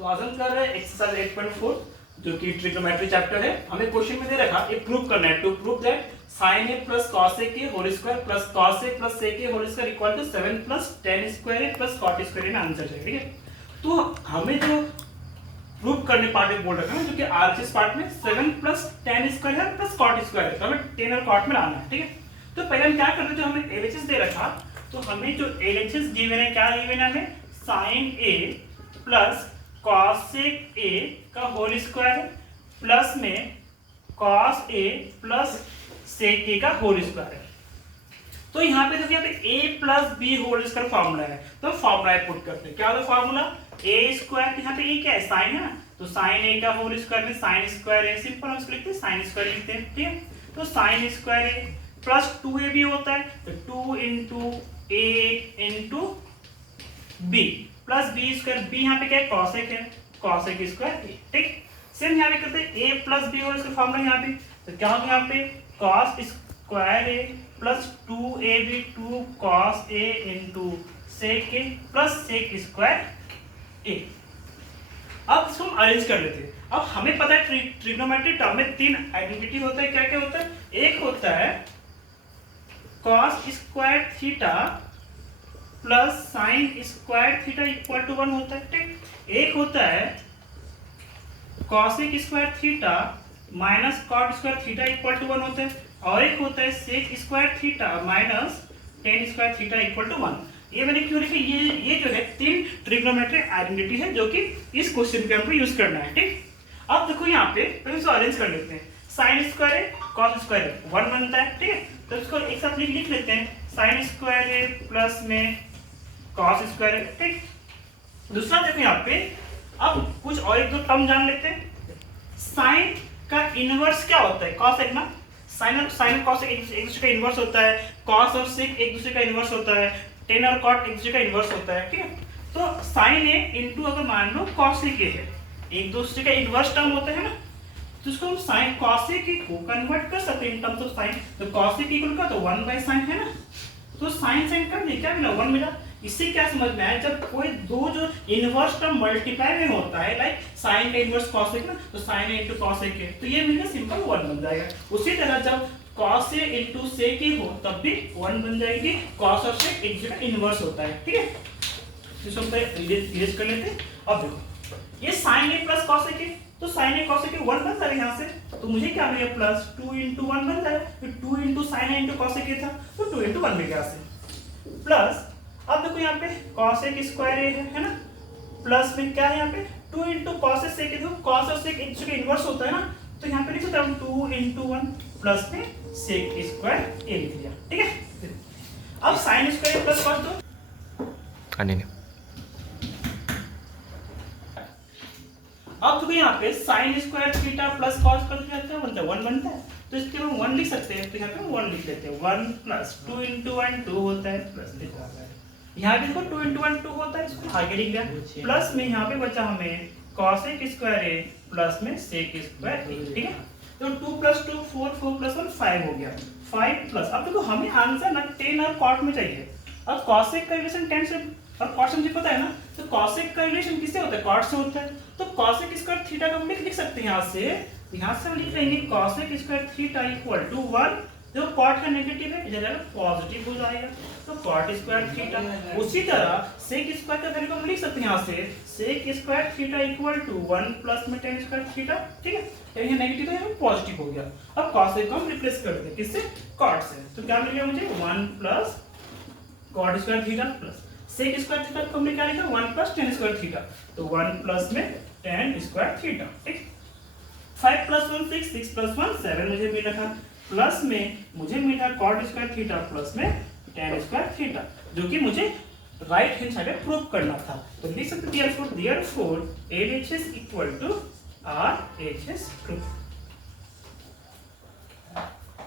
तो आज हम कर रहे हैं एक्सरसाइज 8.4 जो कि ट्रिग्नोमेट्री चैप्टर है। हमें क्वेश्चन में दे रखा ये प्रूव करना है, to prove that sin a plus cos a के whole square plus cos a plus a के whole square equal to 7 plus tan square a plus cot square में आंसर है। ठीक है, तो हमें जो प्रूव करने पार्ट में बोल रखा है जो कि आरएचएस पार्ट में 7 plus tan स्क्वायर है प्लस cot स्क्वायर है, तो हमें tan और cot में लाना है। ठीक है, तो पहले हम क्या करते हैं, जो हमें एलएचएस दे रखा तो हमें जो एलएचएस गिवन है, क्या गिवन है, हमें sin a plus cosec a का होल स्क्वायर प्लस में cos a plus sec a का होल स्क्वायर है। तो यहाँ पे देखिए, यहाँ पे a plus B whole square formula है, तो फॉर्मूला पुट करते हैं। क्या होता है फॉर्मूला, a स्क्वायर, यहाँ पे a क्या है, साइन है ना, तो साइन a का होल स्क्वायर में साइन स्क्वायर a, सिंपल हम इसको लिखते हैं साइन स्क्वायर लिखते हैं। ठीक है, तो sine square a plus 2a भी होता है, तो 2 into a into B plus B square, B यहाँ पे क्या है, कॉसेक है, कॉसेक स्क्वायर a। ठीक, सेम यहाँ पे करते हैं a plus B whole square formula यहाँ पे, तो क्या होगा यहाँ पे cos square a plus 2ab 2 cos a into sec a plus sec square a। अब इसको हम अरेंज कर लेते हैं। अब हमें पता है ट्रिग्नोमेट्री टर्म में तीन आइडेंटिटी होता है, क्या क्या होता है, एक होता है cos square theta plus sine square theta equal to 1 होता है। ठीक, एक होता है cosec square theta minus cot square theta equal to 1 होता है, और एक होता है sec square theta minus tan square theta equal to 1। ये मैंने क्यों लिखा, ये जो है तीन ट्रिग्नोमेट्रिक आइडेंटिटी है जो कि इस क्वेश्चन पे हमको यूज करना है। ठीक, अब देखो यहाँ पे तो इसको अरेंज कर लेते हैं, साइन स्क्वायर है cos स्क्वायर है 1 बनता है। ठीक है, तो इसको एक साथ लिख लेते हैं, साइन स्क्वायर है प्लस में cos स्क्वायर है। ठीक, दूसरा देखो यहाँ पे, अब कुछ और एक दो टर्म जान लेते हैं। साइन का इनवर्स क्या होता है, cos है ना, साइन और cos एक दूसरे का इनवर्स होता है, cos और sec एक दूसरे का इनवर्स होता है, tan और cot एक दूसरे का इनवर्स होता है। ठीक है, तो sin a इनटू अगर मान लो cosec a है, एक दूसरे का इनवर्स टर्म होता है ना, तो इसको हम sin cosec a को कन्वर्ट कर सकते हैं इन टर्म्स ऑफ sin। तो cosec इक्वल का तो 1 बाय sin है ना, तो sin कर दिया, क्या मिला 1 मिला। इससे क्या समझ में आया, जब कोई दो जो इनवर्स टर्म मल्टीप्लाई में होता है, लाइक साइन का इनवर्स cosec ना, तो sin a into cosec a, तो ये मिलकर सिंपल 1 बन जाएगा। उसी तरह जब cos a into sec a हो तब भी 1 बन जाएगी, cos और sec एक दूसरे का इनवर्स होता है। ठीक है, इसको हम इरेज कर लेते हैं। अब देखो ये sin a plus cosec a, तो sin a cosec a 1 बन जाएगा यहाँ से, तो मुझे क्या मिलेगा प्लस 2 into 1 बन जाएगा, फिर 2 into sin a into cosec a था, तो 2 into 1 मिल गया से प्लस। अब देखो यहाँ पे cosec स्क्वायर है ना, प्लस में क्या है यहाँ पे 2 इंटू cos sec, देखो cos और sec एक दूसरे का इनवर्स होता है ना, तो यहाँ पे लिख सकते हैं 2 इंटू 1 प्लस में sec स्क्वायर a लिख दिया। ठीक है, अब sin स्क्वायर प्लस cos दो, अब देखो यहाँ पे sin square theta plus cos का क्या बनता है 1 बनता है, तो इसके हम 1 लिख सकते हैं, तो यहाँ पे 1 लिख लेते हैं, 1 प्लस 2 इंटू 1 2 होता है, प्लस लिखा है यहाँ पे देखो 2 इंटू 1 2 होता है, इसको आगे लिख दिया, प्लस में यहाँ पे बचा हमें cosec स्क्वायर a प्लस में sec स्क्वायर a। ठीक है, तो 2 प्लस 2 4 4 प्लस 1 5 हो गया, 5 प्लस। अब देखो हमें आंसर ना tan और cot में चाहिए, अब cosec का रिलेशन tan से और cot से मुझे पता है ना, तो cosec का रिलेशन किससे होता है, cot से होता है, तो cosec स्क्वायर थीटा का हम लिख सकते हैं यहाँ से हम लिख लेंगे cosec square theta equal to 1, जो cot का नेगेटिव है इधर पॉजिटिव हो जाएगा, तो cot स्क्वायर थीटा। उसी तरह sec स्क्वायर का वैल्यू हम लिख सकते हैं यहाँ से, sec square theta equal to 1 plus में tan स्क्वायर थीटा। ठीक है, ये नेगेटिव है, यहाँ पॉजिटिव हो गया। अब cosec को हम रिप्लेस कर देते हैं किससे, cot से, तो क्या मिल गया मुझे 1 plus cot square theta plus sec square theta को हमने क्या लिखा 1 प्लस tan स्क्वायर थीटा, तो 1 प्लस में tan स्क्वायर थीटा। ठीक, 5 प्लस 1 6 6 प्लस 1 7 मुझे मिला था, प्लस में मुझे मिला cot स्क्वायर थीटा प्लस में tan स्क्वायर थीटा, जो कि मुझे राइट हैंड साइड में प्रूव करना था। तो लिख सकते हैं therefore LHS equal to RHS proof.